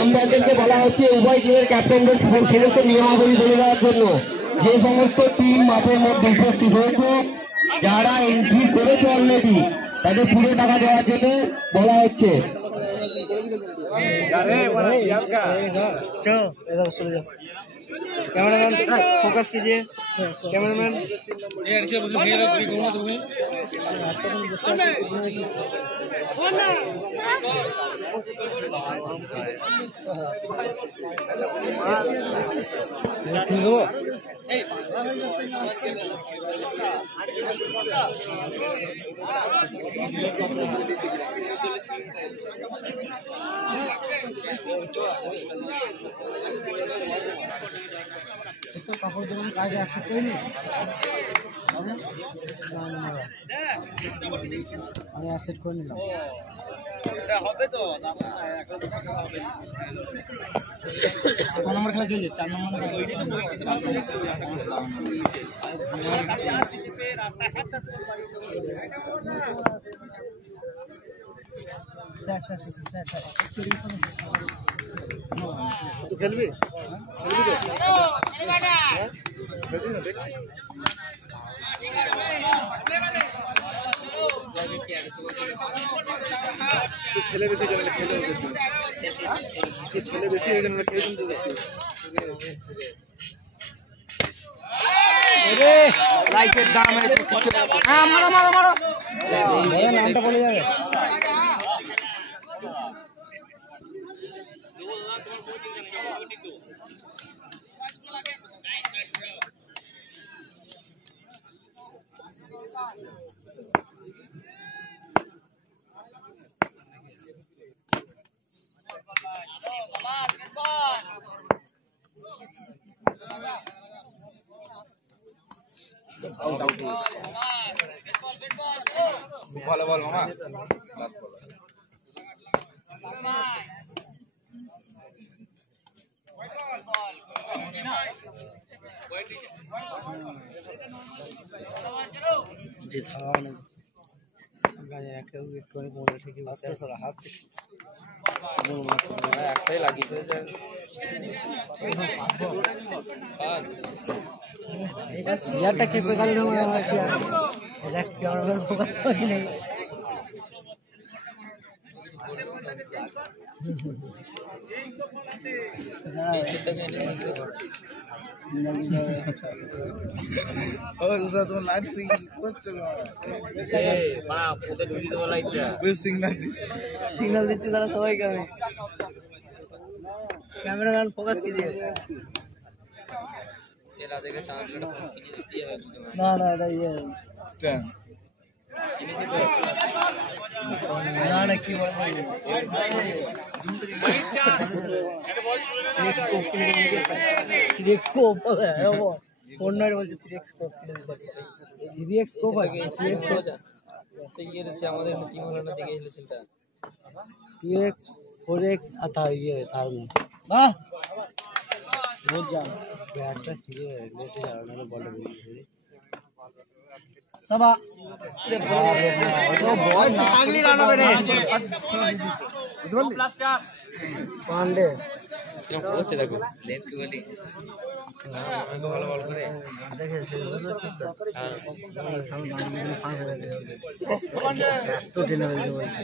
আম্পায়ারদেরকে বলা হচ্ছে উভয় টিমের ক্যাপ্টেনদের সেরকম নিয়মাবলী বলে দেওয়ার জন্য যে সমস্ত টিম মাঠের মধ্যে উপস্থিত হয়েছে যারা এন্ট্রি করেছে অলরেডি তাদের পুরো টাকা দেওয়ার জন্য বলা হচ্ছে। कैमरामैन फोकस कीजिए। कैमरामैन কাপড় দোকান কাজে আসছে কইনি আমি অ্যাকসেপ্ট করে নিলাম হবে তো কত নম্বর খেলা চলছে 4 নম্বর तो खेलबी खेलबी तो छेले बेसी जन खेले तो छेले बेसी जन खेले तो अरे लाइटेर दाम है तो हां मारो मारो मारो मेरा नामটা বলে যাবে ভালো বল মামা जी धान গায়ে একটা উইকেট করে বল ঠিকই বসে আছে হাত একটাই লাগিয়ে দিয়েছে ইয়ারটা খেপে গেল আছে দেখ ক্যামেরার ফোকাস হয় না और उधर तो लाइट कुछ से बड़ा पूरे ढूंढी तो लाइट है सिग्नल দিচ্ছে তারা সবাইকে আমি ক্যামেরাম্যান ফোকাস कीजिए ये राधे का चांद का फोन कीजिए दीजिए है ना ना এটা ये स्टैंड না না কি বল স্কোপ है वो কর্নার বলছে 3x স্কোপ কিনে দিতে 3x স্কোপ আছে 3x স্কোপ से ये रचे আমাদের টিম হলো না দেখে এসেছিল তা 2x 4x आता ये था वाह बहुत जा बैटটা সিরিয়ে লেটে যাও না বলটা বুঝি सबा तो बॉल पागली राना बेरे प्लस 4 पांडे क्या होচ্ছে দেখো লেট গলি আমি ভালো বল করে দেখে সে হ্যাঁ সামনে গাড়ি 5000 তো টেনে বলছে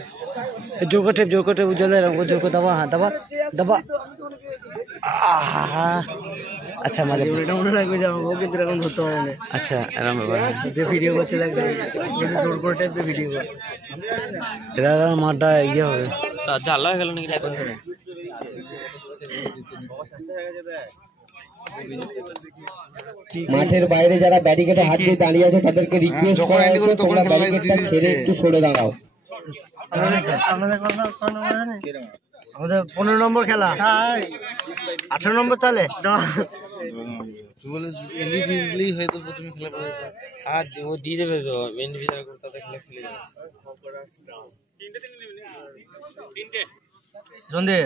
जोको टेप उजले रंग जोको दबा हां दबा दबा अच्छा মানে এটা মনে রাখবে যে ওকে এরকম ধরতে হবে না আচ্ছা এরকম ব্যাপার যে ভিডিও করতে লাগবে যদি জোর করে টেপ দিয়ে ভিডিও কর এটা মাঠটা ইয়ে হবে জ্বালা হয়ে গেল নাকি এখন ধরে মাঠের বাইরে যারা ব্যারিকেডে হাত দিয়ে দাঁড়িয়ে আছে তাদেরকে রিকোয়েস্ট করা হচ্ছে তোমরা ব্যারিকেডটা ছেড়ে একটু সরে দাঁড়াও। আমাদের কত নম্বর জানেন আমাদের 15 নম্বর খেলা 18 নম্বর তাহলে 10 তুই বলে এন্ডি দিলেই হয়তো প্রথমে খেলা পড়ে যেত আর ও দিয়ে দেবে তো এন্ডি ভিতরে করতে খেলা খেলে যাবে তিনটে জন্দে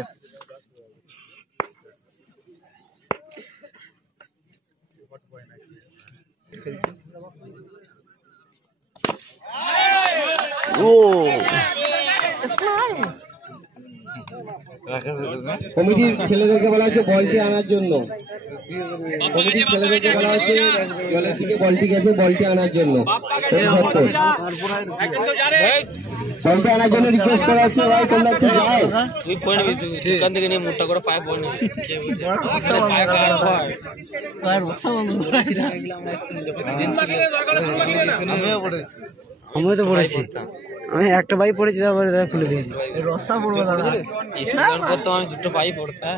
ও কমিটির ছেলেদেরকে বলা হচ্ছে বলটি আনার জন্য। কমিটির ছেলেদেরকে বলা হচ্ছে জলের থেকে বলটি গেছে, বলটি আনার জন্য। বলটি আনার জন্য রিকোয়েস্ট করা হচ্ছে, ভাই তোমরা একটু যাও। তুই পড়ে নিবি, তুই দোকান থেকে নিয়ে মোটা করে পায়ে পড়ে নিবি। আমিও তো পড়েছি, আমি একটা বাই পড়েছি, তারপরে খুলে দিয়েছি। রসা পড়বো স্কুল করতাম আমি, দুটো পাই পড়তাম।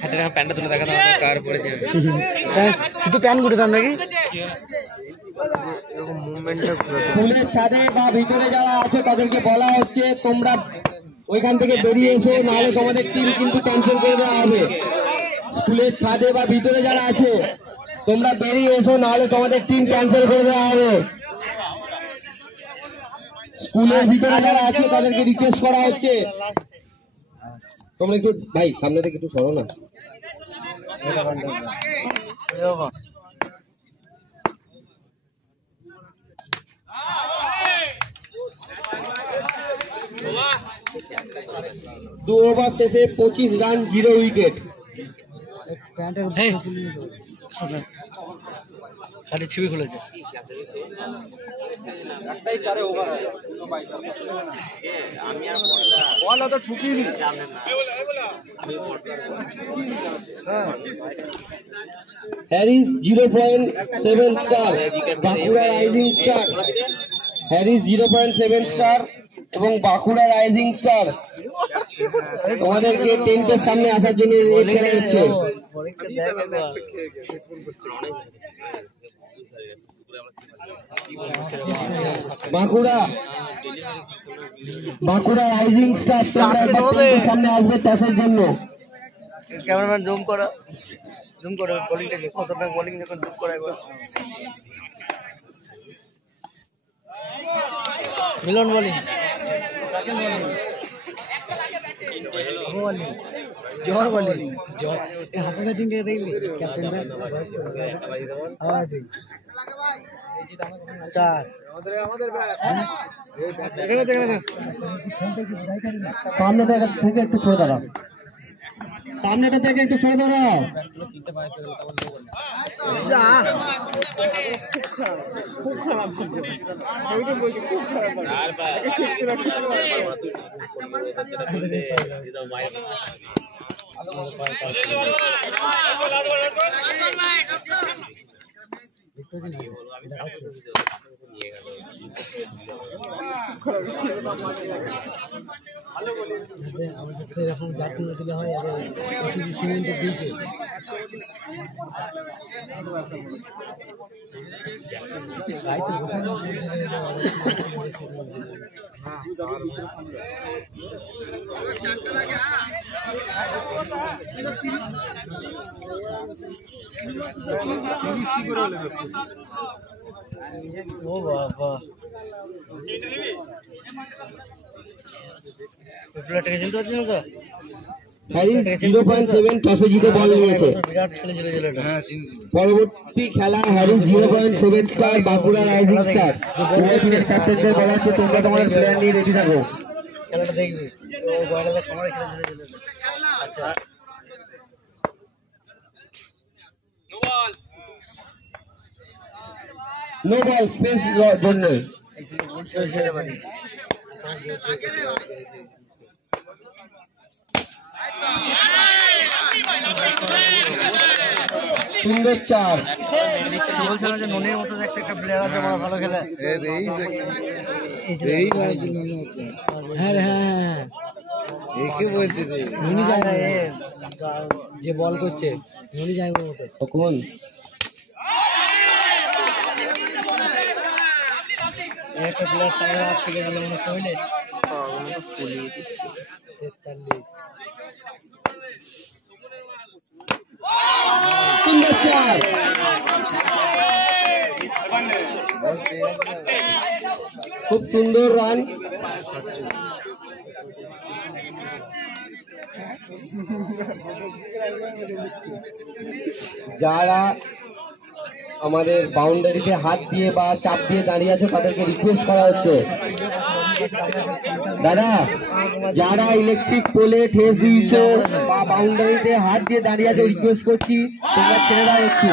খাটের প্যান্টটা তুলে দেখাতাম কার পড়েছে। শুধু প্যান্ট গুটাতাম নাকি? স্কুলের ছাদে বা ভিতরে যারা আছে তাদেরকে বলা হচ্ছে তোমরা ওইখান থেকে বেরিয়ে এসো, নাহলে তোমাদের টিম কিন্তু ক্যান্সেল করে দেওয়া হবে। স্কুলের ছাদে বা ভিতরে যারা আছে তোমরা বেরিয়ে এসো, নাহলে তোমাদের টিম ক্যান্সেল করে দেওয়া হবে। স্কুলের ভিতরে যারা আছে তাদেরকে রিকোয়েস্ট করা হচ্ছে তোমরা একটু ভাই সামনে থেকে একটু সরো না। দু ওভার শেষে 25 রান 0 উইকেট। খালি ছবি খুলেছে। Harris 0.7 star, Bankura rising star. Harris 0.7 star এবং বাঁকুড়া রাইজিং স্টার তোমাদেরকে টেন্টের সামনে আসার জন্য অনুরোধ করা হচ্ছে। বাঁকুড়া রাইজিং স্টার সামনে আসবে টসের জন্য। ক্যামেরাম্যান জুম করো, বোলিংটা খতরনাক বোলিং যখন জুম করা একবার। মিলন বোলিং, জোর বোলিং, জোর হাতে ব্যাটিং কে দেখলি ক্যাপ্টেন চার। সামনে থেকে একটু ছোট দাঁড়াও, সামনেটা থেকে একটু ছোট দাঁড়াও। এরকম জাতি দিলে হয়, সিমেন্টের দিয়েছে। ও বাবা, প্লেটটাকে চিনতে পারছি না তো। হ্যারিস 0.7 টসে জিতে বল নিয়েছে। বিরাট খেলেছিল ছেলেটা। পরবর্তী খেলা হ্যারিস 0.7 স্টার, বাঁকুড়া রাইজিং স্টার। ক্যাপ্টেনদের বলা হচ্ছে তোমরা তোমাদের প্লেয়ার নিয়ে রেডি থাকো। খেলাটা দেখবি, ও বয়লাতে খামারে খেলেছিল ছেলেটা। আচ্ছা নো বল, স্পেস জন্য। সুন্দর চার। বলছিলাম যে ননির মতো দেখতে একটা প্লেয়ার আছে, বড় ভালো খেলে। হ্যাঁ হ্যাঁ, একে বলছি রে, ননি যায় না, যে বল করছে ননি যায় ওর মতো। তখন একটা প্লেয়ার সামনে হাত থেকে গেল মনে হচ্ছে, বুঝলে? পুলিয়ে দিচ্ছে 43। সুন্দর চার। খুব সুন্দর রান। যারা আমাদের বাউন্ডারিতে হাত দিয়ে বা চাপ দিয়ে দাঁড়িয়ে আছে তাদেরকে রিকোয়েস্ট করা হচ্ছে দাদা যারা ইলেকট্রিক পোলে ঠেস দিয়েছো বা বাউন্ডারিতে হাত দিয়ে দাঁড়িয়ে আছে রিকোয়েস্ট করছি তোমরা ছেড়ে দাও একটু।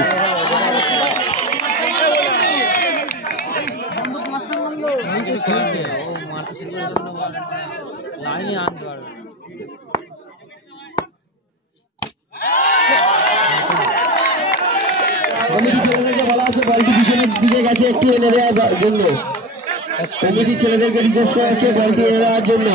কমিটি ছেলেদেরকে বলা হচ্ছে বলটি পিছনের দিকে গেছে একটু এনে দেওয়ার জন্য। কমিটি ছেলেদেরকে রিকোয়েস্ট করা হচ্ছে বলটি এনে দেওয়ার জন্য।